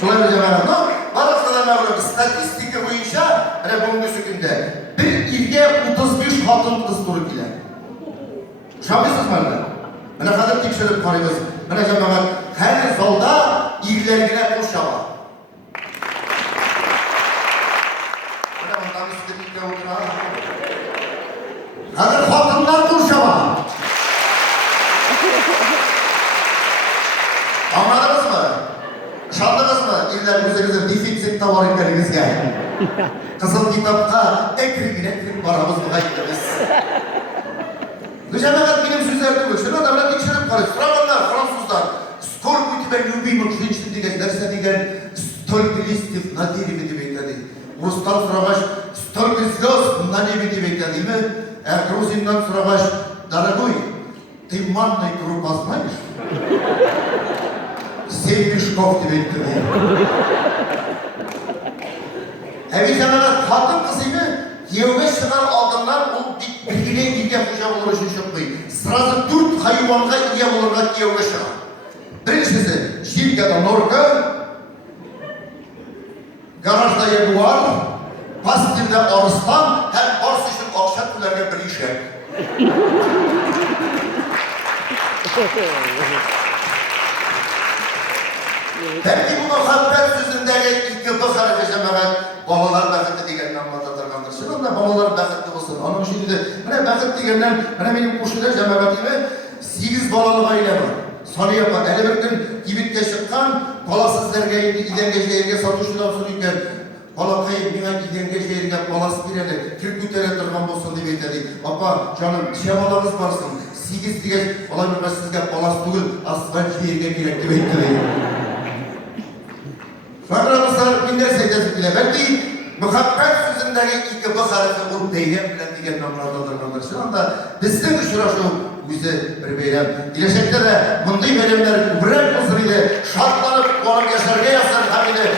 Şolay bir cemaatno, barasından mağlup statistika boyunca bugünkü günde bir ilge 35 hatun kız turib kelar. Şabirsiniz bana. Mana hozir tekshirib qaraymiz. Mana cemaat har zalda illargina qo'shaba. Mana bundan üstünlükle o'tiradi. Hozir xotinlar qo'shaba. Anladınızmı? Şandınızmı? İller üzerinizde defeksit tavarikleringizga. Kızıl kitapta ekrik paramız mı kayıtlarız? Cemaat benim sözlerim bu. Şuna da bana tekşirip karış. Fransızlar, Fransızlar. Сколько тебя любимых женщин degan narsa degan столько листьев на дереве deb aytadi. Rusdan so'rag'ach столько звезд на небе deb aytadimi? Грузинdan so'rag'ach дорогой, ты манной крупа знаешь? 7 mешков deb aytadi. Cemaat xotin qizini kuyovga chiqar oldinlar u birgina uyga xo'ja bo'lish uchun qo'y. Сразу 4 hayvonga ega bo'lirga kuyovga chiqar. Birinchisi Shilkada Norka, garajda Jaguar, pastida Oriston, ham borsi uchun oqshom ularga bir eshak. Belki bu muhabbet sözündeki iki bir harfi cemaat balalar baxtli degandan anlatırlardır. Şunda balalar baxtli olsun. Onun için de mana baxt degenden mana benim qo'shnilar cemaatime 8 balalık aile var. Sana yapar. Hele bir gün yibitke çıkan balasızlarga idenge şehirge satışından sürüyken balakayı bina idenge şehirge balası birene kirp kütere durgan bolsun deb aytadi. Apa canım şey balanız varsın. 8 degen bala bilmez sizge balası tugul aslan şehirge gerek deb aytadi. Fakramızlar binler seydesi bile. Belki muhabbet sözündeki iki bu harfi olup beylem bilen diğer namlardadır. Şu anda bizden uçuraşı bize bir beylem. Gelecekte de bunday beylemler birer kızıyla şartlanıp onun yaşarga yazar hamile.